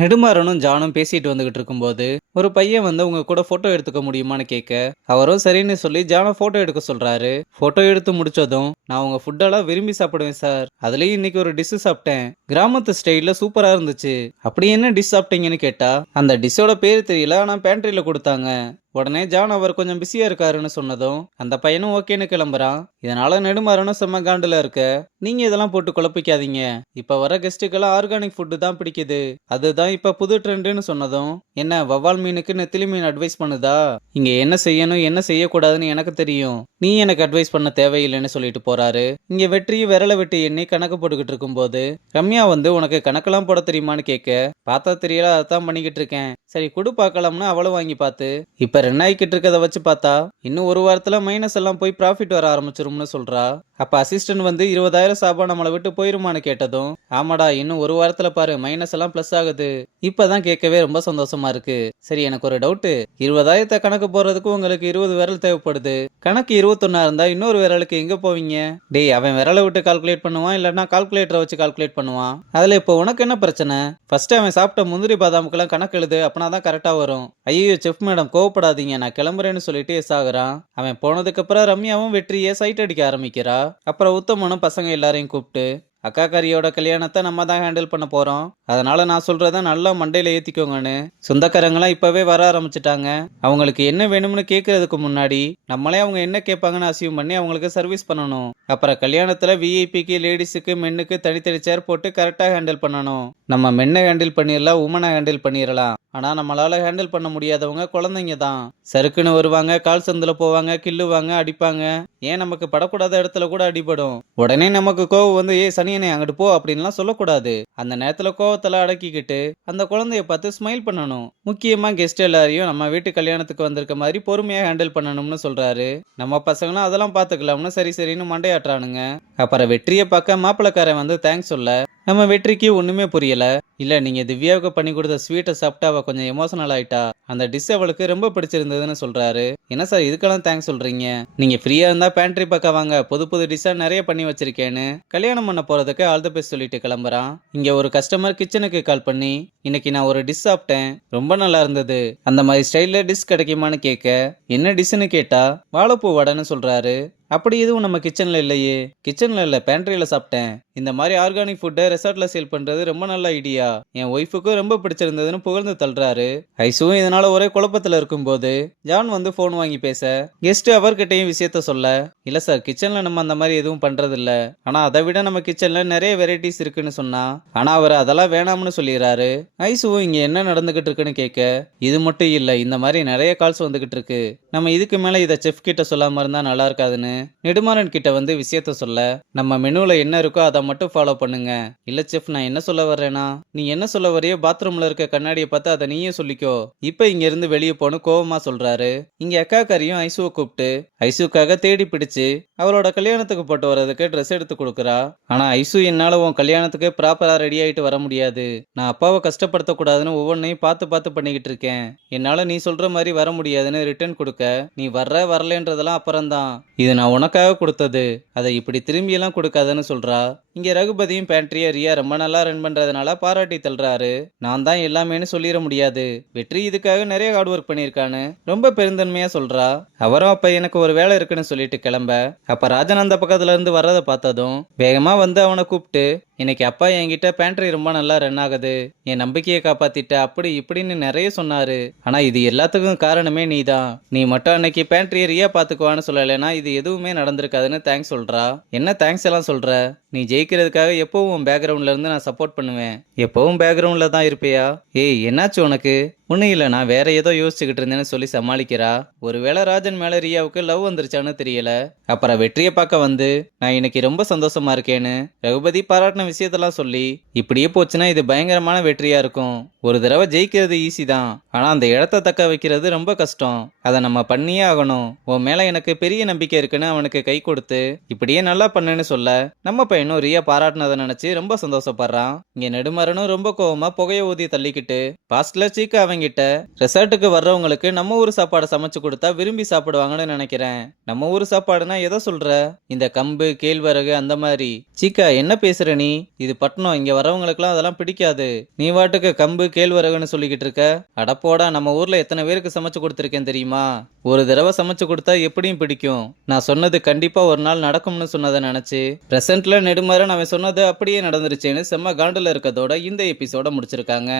நெடுமாறனும் ஜானும் பேசிட்டு வந்துகிட்டு இருக்கும்போது ஒரு பையன் வந்து உங்க கூட போட்டோ எடுத்துக்க முடியுமான்னு கேட்க அவரும் சரின்னு சொல்லி ஜானை போட்டோ எடுக்க சொல்றாரு. போட்டோ எடுத்து முடிச்சதும் நான் உங்க ஃபுட்டெல்லாம் விரும்பி சாப்பிடுவேன் சார், அதுலயும் இன்னைக்கு ஒரு டிஷ் சாப்பிட்டேன், கிராமத்து ஸ்டைல்ல சூப்பரா இருந்துச்சு. அப்படி என்ன டிஷ் சாப்பிட்டீங்கன்னு கேட்டா அந்த டிஷ்ஷோட பேர் தெரியல, ஆனா பேண்ட்ரியில கொடுத்தாங்க. உடனே ஜான் அவர் கொஞ்சம் பிஸியா இருக்காருன்னு சொன்னதும் அந்த பையனும் ஓகேன்னு கிளம்புறான். இதனால நெடுமாறனும் செம்ம காண்டுல இருக்க, நீங்க இதெல்லாம் போட்டு குழப்பிக்காதீங்க, இப்ப வர கெஸ்ட்டுக்கெல்லாம் ஆர்கானிக் ஃபுட்டு தான் பிடிக்குது, அதுதான் இப்ப புது ட்ரெண்டுன்னு சொன்னதும் என்ன வவ்வால் மீனுக்கு நெத்திலி மீன் அட்வைஸ் பண்ணுதா, இங்க என்ன செய்யணும் என்ன செய்யக்கூடாதுன்னு எனக்கு தெரியும், நீ எனக்கு அட்வைஸ் பண்ண தேவையில்லைன்னு சொல்லிட்டு போறாரு. இங்க வெற்றி விரல வெட்டி எண்ணி கணக்கு போட்டுக்கிட்டு இருக்கும்போது ரம்யா வந்து உனக்கு கணக்கெல்லாம் போட தெரியுமான்னு கேட்க, பார்த்தா தெரியல அதான் பண்ணிக்கிட்டு இருக்கேன், சரி குடு பார்க்கலாம்னு அவளும் வாங்கி பார்த்து இப்ப ரெண்டாயிக்கிட்டு இருக்கதை வச்சு பார்த்தா இன்னும் ஒரு வாரத்துல மைனஸ் எல்லாம் போய் ப்ராஃபிட் வர ஆரம்பிச்சிரும்னு சொல்றா. அப்ப அசிஸ்டன்ட் வந்து 20,000 சாபா நம்மளை விட்டு போயிருமான்னு கேட்டதும் ஆமாடா இன்னும் ஒரு வாரத்துல பாரு மைனஸ் எல்லாம் பிளஸ் ஆகுது, இப்பதான் கேட்கவே ரொம்ப சந்தோஷமா இருக்கு. சரி எனக்கு ஒரு டவுட், 20,000 கணக்கு போறதுக்கு உங்களுக்கு 20 விரல் தேவைப்படுது, கணக்கு 21 இருந்தா இன்னொரு விரலுக்கு எங்க போவீங்க? டேய் அவன் விரலை விட்டு கால்குலேட் பண்ணுவான், இல்லன்னா கால்குலேட்டரை வச்சு கால்குலேட் பண்ணுவான், அதுல இப்போ உனக்கு என்ன பிரச்சனை? ஃபர்ஸ்ட் அவன் சாப்பிட்ட முந்திரி பாதாமுக்கெல்லாம் கணக்கு எழுது, அப்பனா தான் கரெக்டா வரும். ஐயோ செஃப் மேடம் கோவப்படாதீங்க, நான் கிளம்புறேன்னு சொல்லிட்டு எஸ் ஆகுறான். அவன் போனதுக்கு அப்புறம் ரம்யாவும் வெற்றியை சைட் அடிக்க ஆரம்பிக்கிறா. அப்புறம் உத்தமனும் பசங்க எல்லாரையும் கூப்பிட்டு அக்கா கரியோட கல்யாணத்தை நம்ம தான் ஹேண்டில் பண்ண போறோம், அதனால நான் சொல்றத நல்லா மண்டையில ஏத்திக்கோங்கன்னு சொந்தக்காரங்களாம் இப்பவே வர ஆரம்பிச்சிட்டாங்க. அவங்களுக்கு என்ன வேணும்னு கேட்கறதுக்கு முன்னாடி நம்மளே அவங்க என்ன கேட்பாங்கன்னு அசியூம் பண்ணி அவங்களுக்கு சர்வீஸ் பண்ணணும். அப்புறம் கல்யாணத்துல விஐபிக்கு லேடிஸுக்கு மென்னுக்கு தனித்தனி சேர் போட்டு கரெக்டா ஹேண்டில் பண்ணணும். நம்ம மென்னை ஹேண்டில் பண்ணிடலாம், உமனை ஹேண்டில் பண்ணிடலாம், ஆனா நம்மளால ஹேண்டில் பண்ண முடியாதவங்க குழந்தைங்க தான். சறுக்குன்னு வருவாங்க, கால் சந்தில போவாங்க, கில்லுவாங்க, அடிப்பாங்க, ஏன் நமக்கு படக்கூடாத இடத்துல கூட அடிபடும். உடனே நமக்கு கோவம் வந்து ஏ சனியனே அங்கிட்டு போ அப்படின்லாம் சொல்லக்கூடாது. அந்த நேரத்துல கோவத்துல அடக்கிக்கிட்டு அந்த குழந்தைய பார்த்து ஸ்மைல் பண்ணணும். முக்கியமா கெஸ்ட் எல்லாரையும் நம்ம வீட்டு கல்யாணத்துக்கு வந்திருக்க மாதிரி பொறுமையா ஹேண்டில் பண்ணணும்னு சொல்றாரு. நம்ம பசங்களும் அதெல்லாம் பாத்துக்கலாம்னு சரி சரின்னு மண்டையாட்டுறானுங்க. அப்புறம் வெற்றியை பார்க்க மாப்பிளக்காரன் வந்து தேங்க்ஸ் சொல்ல நம்ம வெற்றிக்கு ஒண்ணுமே புரியல. இல்ல நீங்க திவ்யாவுக்கு பண்ணி கொடுத்த ஸ்வீட்டை சாப்பிட்டு அவ கொஞ்சம் எமோஷனல் ஆயிட்டா, அந்த டிஷ் அவளுக்கு ரொம்ப பிடிச்சிருந்ததுன்னு சொல்றாரு. என்ன சார் இதுக்கெல்லாம் தேங்க்ஸ் சொல்றீங்க, நீங்க ஃப்ரீயா இருந்தா பேண்ட்ரி பக்கம் வாங்க, புது புது டிஷ்ஷா நிறைய பண்ணி வச்சிருக்கேன்னு கல்யாணம் பண்ண போறதுக்கு ஆல் தி பெஸ்ட் சொல்லிட்டு கிளம்புறான். இங்க ஒரு கஸ்டமர் கிச்சனுக்கு கால் பண்ணி இன்னைக்கு நான் ஒரு டிஷ் சாப்பிட்டேன், ரொம்ப நல்லா இருந்தது, அந்த மாதிரி ஸ்டைல்ல டிஷ் கிடைக்குமான்னு கேட்க என்ன டிஷ்னு கேட்டா வாழைப்பூ வடைன்னு சொல்றாரு. அப்படி எதுவும் நம்ம கிச்சன்ல இல்லையே, கிச்சன்ல இல்ல பேண்ட்ரியில சாப்பிட்டேன், இந்த மாதிரி ஆர்கானிக் ஃபுட்டை ரெசார்ட்ல சேல் பண்றது ரொம்ப நல்ல ஐடியா, என் ஒய்ஃபுக்கும் ரொம்ப பிடிச்சிருந்ததுன்னு புகழ்ந்து தள்ளுறாரு. ஐசுவும் இதனால ஒரே குழப்பத்துல இருக்கும்போது ஜான் வந்து போன் வாங்கி பேச கெஸ்ட் அவர்கிட்டையும் விஷயத்த சொல்ல, இல்ல சார் கிச்சன்ல நம்ம அந்த மாதிரி எதுவும் பண்றது இல்ல, ஆனா அதை விட நம்ம கிச்சன்ல நிறைய வெரைட்டிஸ் இருக்குன்னு சொன்னா, ஆனா அவர் அதெல்லாம் வேணாம்னு சொல்லிடுறாரு. ஐசுவும் இங்க என்ன நடந்துகிட்டு இருக்குன்னு கேட்க இது மட்டும் இல்ல இந்த மாதிரி நிறைய கால்ஸ் வந்துகிட்டு இருக்கு, நம்ம இதுக்கு மேல இதை செஃப் கிட்ட சொல்லாம இருந்தா நல்லா இருக்காதுன்னு நெடுமாறன் கிட்ட வந்து விஷயத்த சொல்ல, நம்ம மெனுல என்ன இருக்கோ அதை மட்டும் ஃபாலோ பண்ணுங்க. இல்ல செஃப் நான் என்ன சொல்ல வர்றேனா, நீ என்ன சொல்ல வரையோ பாத்ரூம்ல இருக்க கண்ணாடியை பார்த்து அதை நீயே சொல்லிக்கோ, இப்ப இங்க இருந்து வெளியே போன்னு கோவமா சொல்றாரு. இங்க அக்கா கரியும் ஐசுவை கூப்பிட்டு ஐசுக்காக தேடி பிடிச்சு அவளோட கல்யாணத்துக்கு போட்டு வர்றதுக்கு ட்ரெஸ் எடுத்து கொடுக்குறா. ஆனா ஐசு என்னால உன் கல்யாணத்துக்கு ப்ராப்பரா ரெடி ஆயிட்டு வர முடியாது, நான் அப்பாவை கஷ்டப்படுத்த கூடாதுன்னு ஒவ்வொன்னையும் பார்த்து பார்த்து பண்ணிக்கிட்டு இருக்கேன், என்னால நீ சொல்ற மாதிரி வர முடியாதுன்னு ரிட்டர்ன் கொடுக்க, நீ வர்ற வரலன்றதெல்லாம் அப்புறம்தான், இது நான் உனக்காக கொடுத்தது, அதை இப்படி திரும்பியெல்லாம் கொடுக்காதன்னு சொல்றா. இங்க ரகுபதியும் பேண்ட்ரியா ரியா ரொம்ப நல்லா ரன் பண்றதுனால பாராட்டி தள்ளுறாரு. நான் தான் எல்லாமேன்னு சொல்லிட முடியாது, வெற்றி இதுக்காக நிறைய ஹார்ட் ஒர்க் பண்ணியிருக்கான்னு ரொம்ப பெருந்தன்மையா சொல்றா. அவரும் அப்ப எனக்கு ஒரு வேலை இருக்குன்னு சொல்லிட்டு கிளம்ப, அப்ப ராஜன் அந்த பக்கத்துல இருந்து வர்றதை பார்த்ததும் வேகமா வந்து அவனை கூப்பிட்டு இன்னைக்கு அப்பா என்கிட்ட பேண்ட்ரி ரொம்ப நல்லா ரன் ஆகுது, என் நம்பிக்கையை காப்பாத்திட்ட அப்படி இப்படின்னு நிறைய சொன்னாரு, ஆனா இது எல்லாத்துக்கும் காரணமே நீதான், நீ மட்டும் அன்னைக்கு பேண்ட்ரியை ரியா பாத்துக்குவான்னு சொல்லலைன்னா இது எதுவுமே நடந்திருக்காதுன்னு தேங்க்ஸ் சொல்றா. என்ன தேங்க்ஸ் எல்லாம் சொல்ற, நீ ஜெயிக்கிறதுக்காக எப்பவும் பேக்ரவுண்ட்ல இருந்து நான் சப்போர்ட் பண்ணுவேன், எப்பவும் பேக்ரவுண்ட்ல தான் இருப்பியா, ஏய் என்னாச்சு உனக்கு, ஒன்னும் இல்ல நான் வேற ஏதோ யோசிச்சுக்கிட்டு இருந்தேன்னு சொல்லி சமாளிக்கிறா. ஒருவேளை ராஜன் மேல ரியாவுக்கு லவ் வந்துருச்சான்னு தெரியல. அப்புறம் வெற்றியை பார்க்க வந்து நான் இன்னைக்கு ரொம்ப சந்தோஷமா இருக்கேன்னு ரகுபதி பாராட்டின விஷயத்தெல்லாம் சொல்லி, இப்படியே போச்சுன்னா இது பயங்கரமான வெற்றியா இருக்கும், ஒரு தடவை ஜெயிக்கிறது ஈஸி தான், ஆனா அந்த இடத்த தக்க வைக்கிறது ரொம்ப கஷ்டம், அதை நம்ம பண்ணியே ஆகணும், உன் மேல எனக்கு பெரிய நம்பிக்கை இருக்குன்னு அவனுக்கு கை கொடுத்து இப்படியே நல்லா பண்ணுன்னு சொல்ல, நம்ம பையனும் ரியா பாராட்டினதை நினைச்சு ரொம்ப சந்தோஷப்படுறான். இங்க நெடுமரனும் ரொம்ப கோவமா புகைய ஊதி தள்ளிக்கிட்டு பாஸ்ட்ல சீக்கா அண்ணங்கிட்ட ரெசார்ட்டுக்கு வர்றவங்களுக்கு நம்ம ஊர் சாப்பாடை சமைச்சு கொடுத்தா விரும்பி சாப்பிடுவாங்கன்னு நினைக்கிறேன். நம்ம ஊர் சாப்பாடுனா எதை சொல்ற? இந்த கம்பு கேழ்வரகு அந்த மாதிரி. சீக்கா என்ன பேசுற நீ? இது பட்டணம், இங்க வரவங்களுக்குலாம் அதெல்லாம் பிடிக்காது. நீ வாட்டுக்கு கம்பு கேழ்வரகுன்னு சொல்லிக்கிட்டு இருக்க. அடப்போடா, நம்ம ஊர்ல எத்தனை பேருக்கு சமைச்சு கொடுத்துருக்கேன் தெரியுமா? ஒரு தடவை சமைச்சு கொடுத்தா எப்படியும் பிடிக்கும். நான் சொன்னது கண்டிப்பா ஒரு நாள் நடக்கும்னு சொன்னதை நினைச்சு பிரசன்ட்ல நெடுமாறன் அவன் சொன்னது அப்படியே நடந்துருச்சேன்னு செம்ம காண்டுல இருக்கதோட இந்த எபிசோட முடிச்சிருக்காங்க.